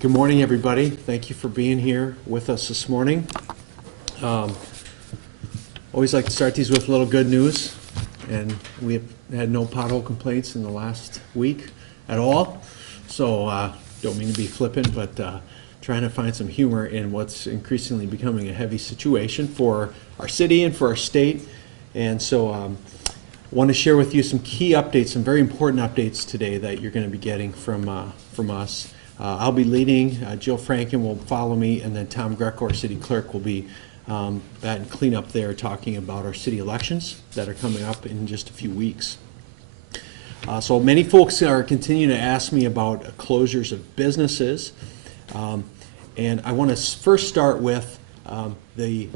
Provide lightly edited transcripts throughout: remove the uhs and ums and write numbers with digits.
Good morning, everybody. Thank you for being here with us this morning. Always like to start these with a little good news, and we have had no pothole complaints in the last week at all. So don't mean to be flippant, but trying to find some humor in what's increasingly becoming a heavy situation for our city and for our state. And so I want to share with you some key updates, some very important updates today that you're going to be getting from us. I'll be leading, Jill Franken will follow me, and then Tom Greco, our city clerk, will be at cleanup there talking about our city elections that are coming up in just a few weeks. So many folks are continuing to ask me about closures of businesses, and I want to first start with the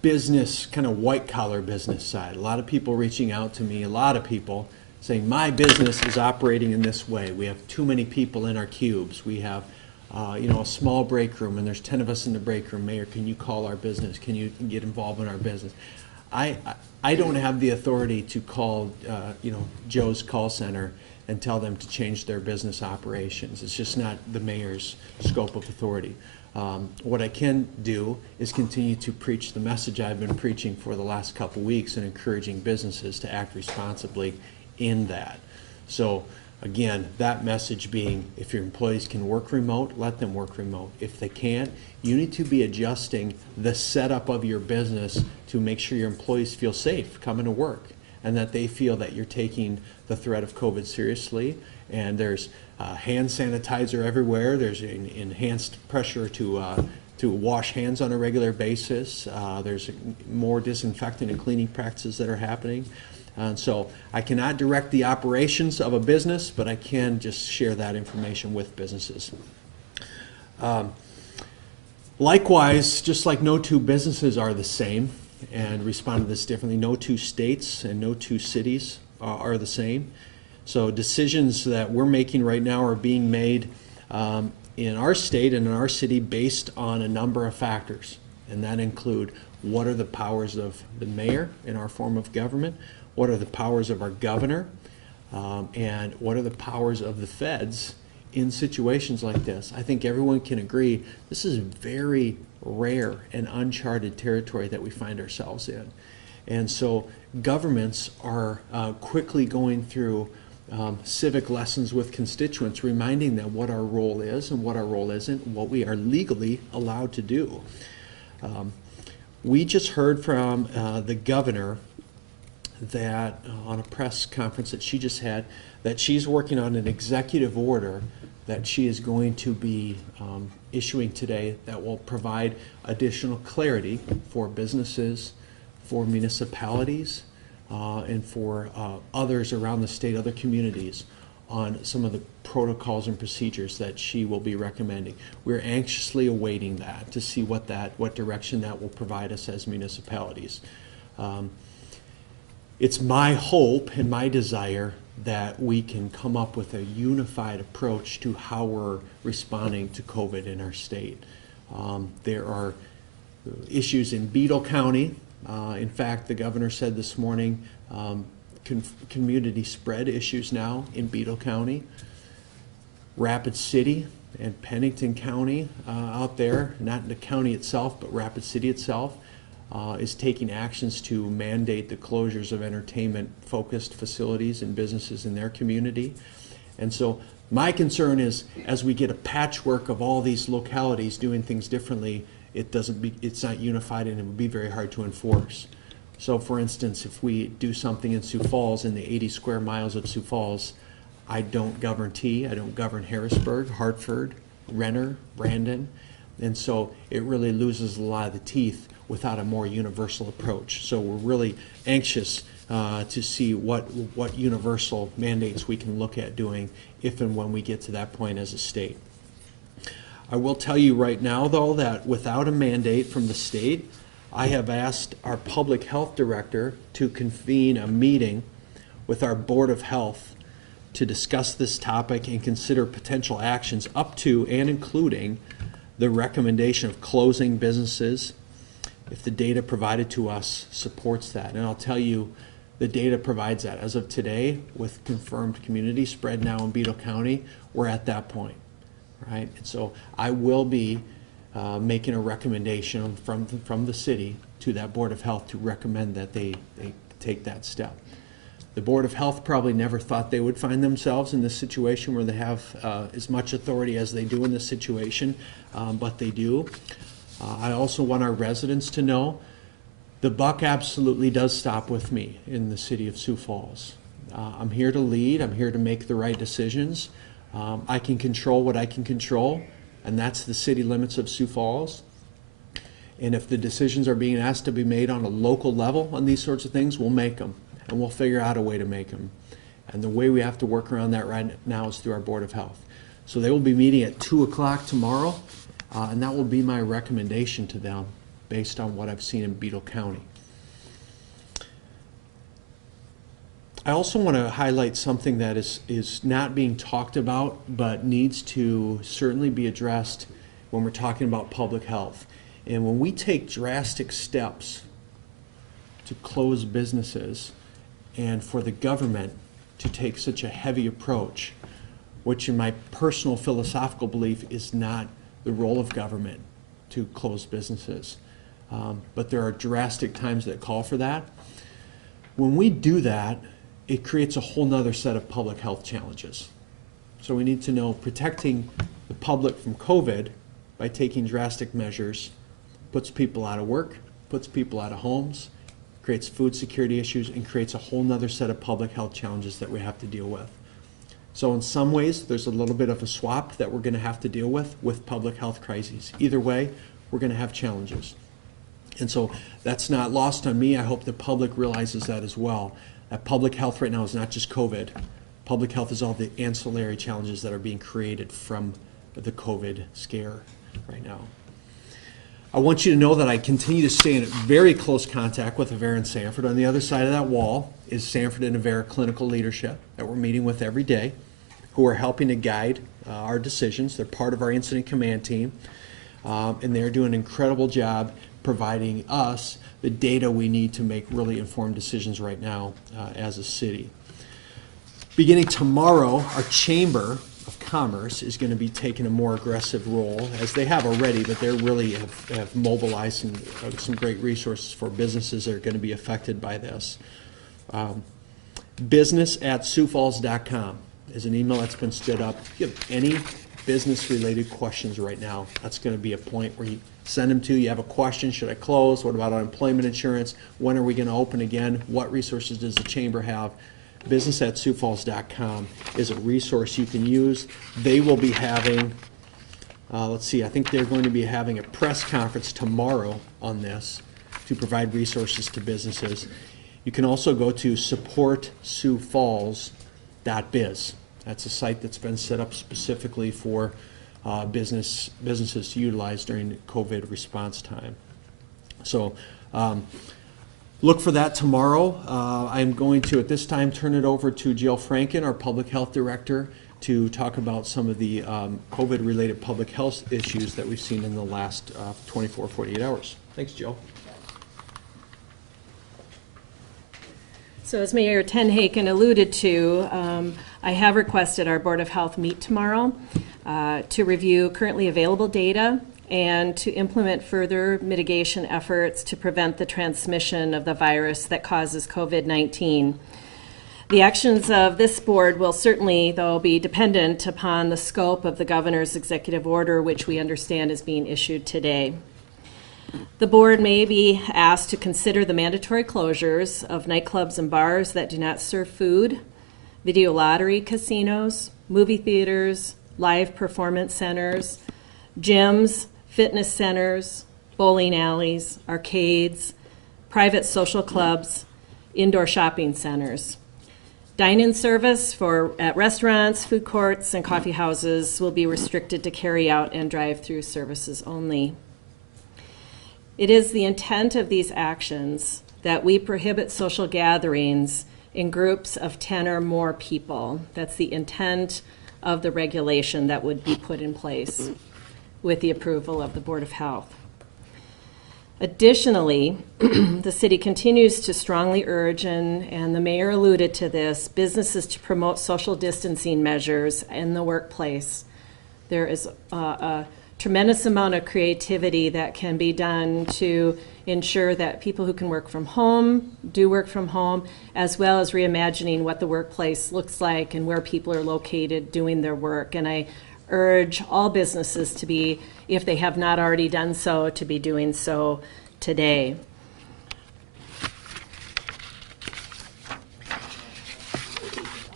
business, kind of white-collar business side. A lot of people reaching out to me, a lot of people saying, my business is operating in this way. We have too many people in our cubes. We have a small break room, and there's 10 of us in the break room. Mayor, can you call our business? Can you get involved in our business? I don't have the authority to call Joe's call center and tell them to change their business operations. It's just not the mayor's scope of authority. What I can do is continue to preach the message I've been preaching for the last couple weeks and encouraging businesses to act responsibly in that. So again, that message being, if your employees can work remote, let them work remote. If they can't, you need to be adjusting the setup of your business to make sure your employees feel safe coming to work and that they feel that you're taking the threat of COVID seriously. And there's hand sanitizer everywhere. There's an enhanced pressure to wash hands on a regular basis. There's more disinfectant and cleaning practices that are happening. And so I cannot direct the operations of a business, but I can just share that information with businesses. Likewise, just like no two businesses are the same and respond to this differently, no two states and no two cities are the same. So decisions that we're making right now are being made in our state and in our city based on a number of factors. And that include what are the powers of the mayor in our form of government, what are the powers of our governor, and what are the powers of the feds in situations like this. I think everyone can agree this is very rare and uncharted territory that we find ourselves in. And so governments are quickly going through civic lessons with constituents, reminding them what our role is and what our role isn't, and what we are legally allowed to do. We just heard from the governor that on a press conference that she just had, that she's working on an executive order that she is going to be issuing today that will provide additional clarity for businesses, for municipalities, and for others around the state, other communities, on some of the protocols and procedures that she will be recommending. We're anxiously awaiting that to see what direction that will provide us as municipalities. It's my hope and my desire that we can come up with a unified approach to how we're responding to COVID in our state. There are issues in Beadle County. In fact, the governor said this morning, community spread issues now in Beadle County. Rapid City and Pennington County out there, not the county itself, but Rapid City itself, is taking actions to mandate the closures of entertainment-focused facilities and businesses in their community. And so my concern is, as we get a patchwork of all these localities doing things differently, it's not unified, and it would be very hard to enforce. So for instance, if we do something in Sioux Falls, in the 80 square miles of Sioux Falls, I don't govern I don't govern Harrisburg, Hartford, Renner, Brandon, and so it really loses a lot of the teeth without a more universal approach. So we're really anxious to see what universal mandates we can look at doing if and when we get to that point as a state. I will tell you right now, though, that without a mandate from the state, I have asked our public health director to convene a meeting with our Board of Health to discuss this topic and consider potential actions up to and including the recommendation of closing businesses if the data provided to us supports that. And I'll tell you, the data provides that. As of today, with confirmed community spread now in Beadle County, we're at that point. right? And so I will be making a recommendation from the city to that Board of Health to recommend that they take that step. The Board of Health probably never thought they would find themselves in this situation where they have as much authority as they do in this situation, but they do. I also want our residents to know the buck absolutely does stop with me in the city of Sioux Falls. I'm here to lead. I'm here to make the right decisions. I can control what I can control, and that's the city limits of Sioux Falls. And if the decisions are being asked to be made on a local level on these sorts of things, we'll make them, and we'll figure out a way to make them. And the way we have to work around that right now is through our Board of Health. So they will be meeting at 2 o'clock tomorrow, and that will be my recommendation to them based on what I've seen in Beetle County. I also want to highlight something that is not being talked about, but needs to certainly be addressed when we're talking about public health. And when we take drastic steps to close businesses, and for the government to take such a heavy approach, which in my personal philosophical belief is not the role of government to close businesses. But there are drastic times that call for that. When we do that, it creates a whole nother set of public health challenges. So we need to know protecting the public from COVID by taking drastic measures puts people out of work, puts people out of homes, creates food security issues, and creates a whole nother set of public health challenges that we have to deal with. So in some ways, there's a little bit of a swap that we're going to have to deal with public health crises. Either way, we're going to have challenges. And so that's not lost on me. I hope the public realizes that as well. That public health right now is not just COVID. Public health is all the ancillary challenges that are being created from the COVID scare right now. I want you to know that I continue to stay in very close contact with Avera and Sanford. On the other side of that wall is Sanford and Avera clinical leadership that we're meeting with every day, who are helping to guide our decisions. They're part of our incident command team, and they're doing an incredible job providing us the data we need to make really informed decisions right now as a city. Beginning tomorrow, our Chamber of Commerce is going to be taking a more aggressive role, as they have already, but they really have mobilized some great resources for businesses that are going to be affected by this. business@siouxfalls.com is an email that's been stood up. If you have any business-related questions right now, that's going to be a point where you send them to. You have a question: should I close? What about unemployment insurance? When are we going to open again? What resources does the chamber have? business@siouxfalls.com is a resource you can use. They will be having, I think they're going to be having a press conference tomorrow on this to provide resources to businesses. You can also go to supportsiouxfalls.biz. That's a site that's been set up specifically for businesses to utilize during the COVID response time. So look for that tomorrow. I'm going to, at this time, turn it over to Jill Franken, our Public Health Director, to talk about some of the COVID-related public health issues that we've seen in the last 24, 48 hours. Thanks, Jill. So as Mayor Tenhaken alluded to, I have requested our Board of Health meet tomorrow to review currently available data and to implement further mitigation efforts to prevent the transmission of the virus that causes COVID-19. The actions of this board will certainly, though, be dependent upon the scope of the governor's executive order, which we understand is being issued today. The board may be asked to consider the mandatory closures of nightclubs and bars that do not serve food, video lottery casinos, movie theaters, live performance centers, gyms, fitness centers, bowling alleys, arcades, private social clubs, indoor shopping centers. Dine-in service at restaurants, food courts, and coffee houses will be restricted to carry-out and drive-through services only. It is the intent of these actions that we prohibit social gatherings in groups of 10 or more people. That's the intent of the regulation that would be put in place with the approval of the Board of Health. Additionally, the city continues to strongly urge, and the mayor alluded to this, businesses to promote social distancing measures in the workplace. there is a tremendous amount of creativity that can be done to ensure that people who can work from home do work from home, as well as reimagining what the workplace looks like and where people are located doing their work. And I urge all businesses to be, if they have not already done so, to be doing so today.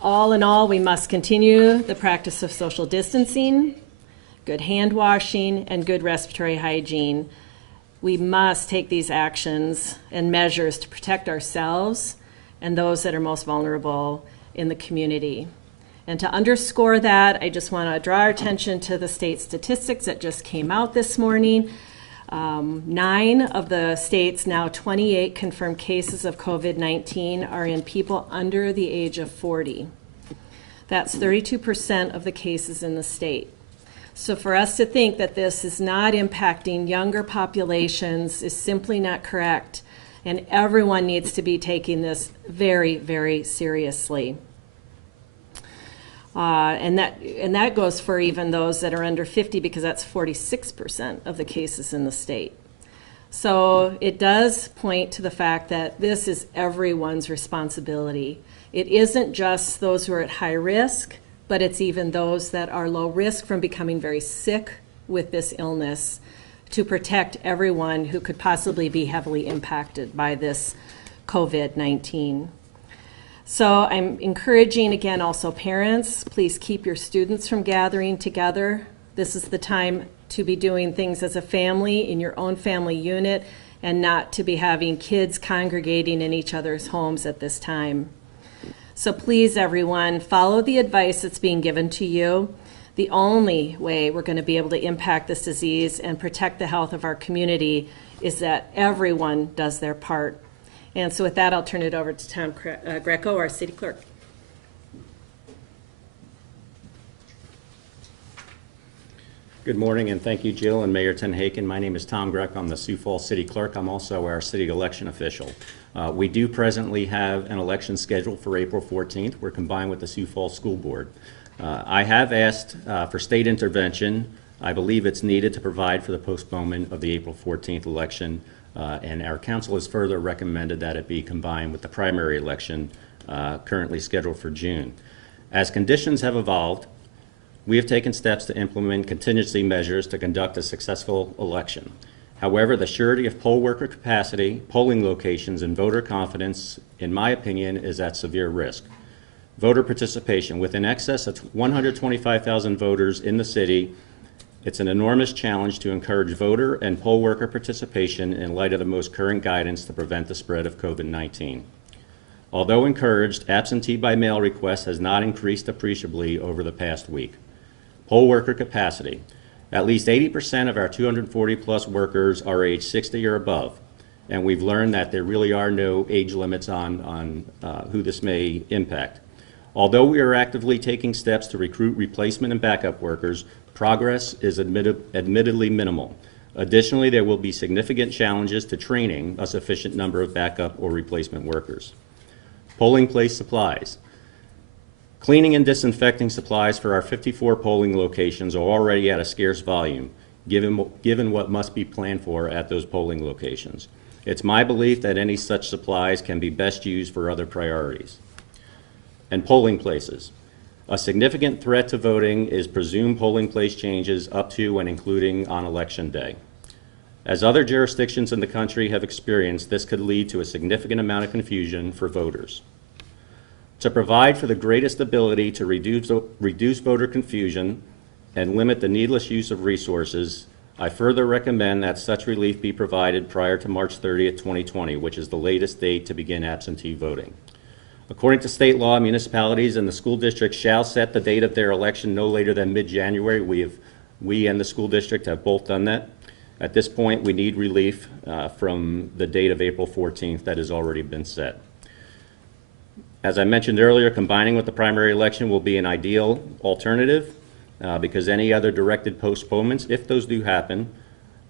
All in all, we must continue the practice of social distancing, good hand washing, and good respiratory hygiene. We must take these actions and measures to protect ourselves and those that are most vulnerable in the community. And to underscore that, I just want to draw our attention to the state statistics that just came out this morning. 9 of the state's now 28 confirmed cases of COVID-19 are in people under the age of 40. That's 32% of the cases in the state. So for us to think that this is not impacting younger populations is simply not correct, and everyone needs to be taking this very, very seriously. And that goes for even those that are under 50, because that's 46% of the cases in the state. So it does point to the fact that this is everyone's responsibility. It isn't just those who are at high risk, but it's even those that are low risk from becoming very sick with this illness, to protect everyone who could possibly be heavily impacted by this COVID-19. So I'm encouraging, again, also parents, please keep your students from gathering together. This is the time to be doing things as a family in your own family unit, and not to be having kids congregating in each other's homes at this time. So please, everyone, follow the advice that's being given to you. The only way we're going to be able to impact this disease and protect the health of our community is that everyone does their part. And so with that, I'll turn it over to Tom Greco, our city clerk. Good morning, and thank you, Jill and Mayor Tenhaken. My name is Tom Greco. I'm the Sioux Falls City Clerk. I'm also our city election official. We do presently have an election scheduled for April 14th. We're combined with the Sioux Falls School Board. I have asked for state intervention. I believe it's needed to provide for the postponement of the April 14th election. And our council has further recommended that it be combined with the primary election currently scheduled for June. As conditions have evolved, we have taken steps to implement contingency measures to conduct a successful election. However, the surety of poll worker capacity, polling locations, and voter confidence, in my opinion, is at severe risk. Voter participation, with in excess of 125,000 voters in the city, it's an enormous challenge to encourage voter and poll worker participation in light of the most current guidance to prevent the spread of COVID-19. Although encouraged, absentee by mail requests has not increased appreciably over the past week. Poll worker capacity. At least 80% of our 240 plus workers are age 60 or above, and we've learned that there really are no age limits on who this may impact. Although we are actively taking steps to recruit replacement and backup workers, progress is admittedly minimal. Additionally, there will be significant challenges to training a sufficient number of backup or replacement workers. Polling place supplies. Cleaning and disinfecting supplies for our 54 polling locations are already at a scarce volume, given what must be planned for at those polling locations. It's my belief that any such supplies can be best used for other priorities. And polling places. A significant threat to voting is presumed polling place changes up to and including on election day. As other jurisdictions in the country have experienced, this could lead to a significant amount of confusion for voters. To provide for the greatest ability to reduce voter confusion and limit the needless use of resources, I further recommend that such relief be provided prior to March 30th, 2020, which is the latest date to begin absentee voting. According to state law, municipalities and the school district shall set the date of their election no later than mid-January. We and the school district have both done that. At this point, we need relief from the date of April 14th that has already been set. As I mentioned earlier, combining with the primary election will be an ideal alternative because any other directed postponements, if those do happen,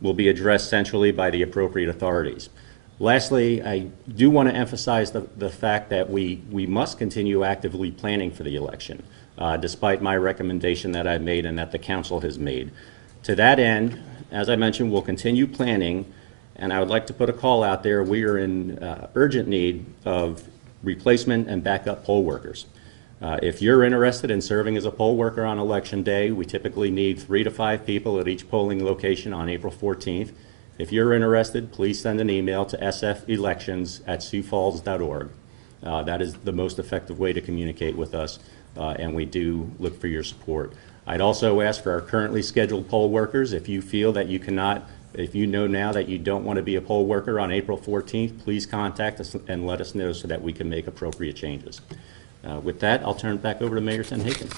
will be addressed centrally by the appropriate authorities. Lastly, I do want to emphasize the fact that we must continue actively planning for the election. despite my recommendation that I've made and that the council has made. To that end, as I mentioned, we'll continue planning, and I would like to put a call out there. We are in urgent need of replacement and backup poll workers. If you're interested in serving as a poll worker on Election Day, we typically need 3 to 5 people at each polling location on April 14th. If you're interested, please send an email to sfelections@siouxfalls.org. That is the most effective way to communicate with us, and we do look for your support. I'd also ask for our currently scheduled poll workers, if you feel that you cannot, if you know now that you don't want to be a poll worker on April 14th, please contact us and let us know so that we can make appropriate changes. With that, I'll turn it back over to Mayor Tenhaken.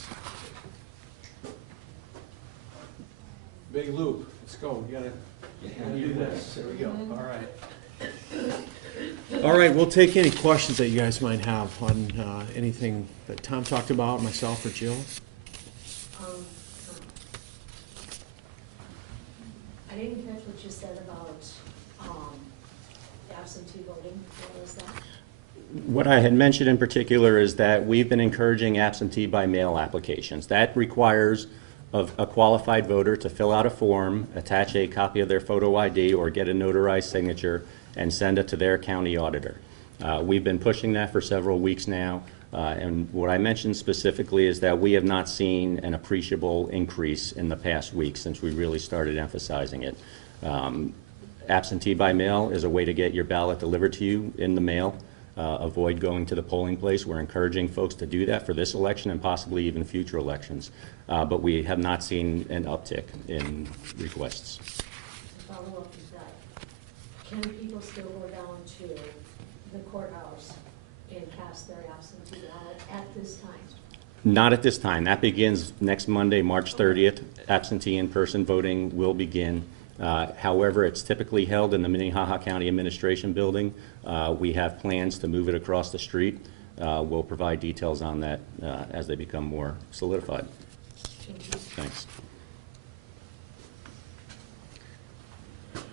Big loop, let's go, we gotta do this, there we go, all right. All right, we'll take any questions that you guys might have on anything that Tom talked about, myself or Jill. I didn't catch what you said about absentee voting. What was that? What I had mentioned in particular is that we've been encouraging absentee by mail applications. That requires of a qualified voter to fill out a form, attach a copy of their photo ID or get a notarized signature and send it to their county auditor. We've been pushing that for several weeks now, and what I mentioned specifically is that we have not seen an appreciable increase in the past week since we really started emphasizing it. Absentee by mail is a way to get your ballot delivered to you in the mail. Avoid going to the polling place. We're encouraging folks to do that for this election and possibly even future elections, but we have not seen an uptick in requests. Follow up with that. Can people still go down to the courthouse and cast their absentee ballot at this time? Not at this time. That begins next Monday, March 30th. Absentee in-person voting will begin. However, it's typically held in the Minnehaha County Administration Building. We have plans to move it across the street. We'll provide details on that as they become more solidified. Thanks.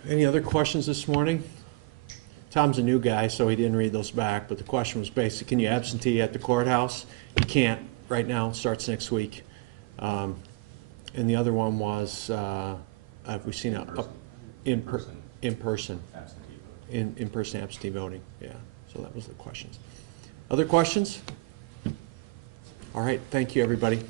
Any other questions this morning? Tom's a new guy, so he didn't read those back, but the question was basic. Can you absentee at the courthouse? You can't right now, starts next week. And the other one was, have we seen in-person absentee voting? Yeah, so that was the questions. Other questions? All right, thank you, everybody.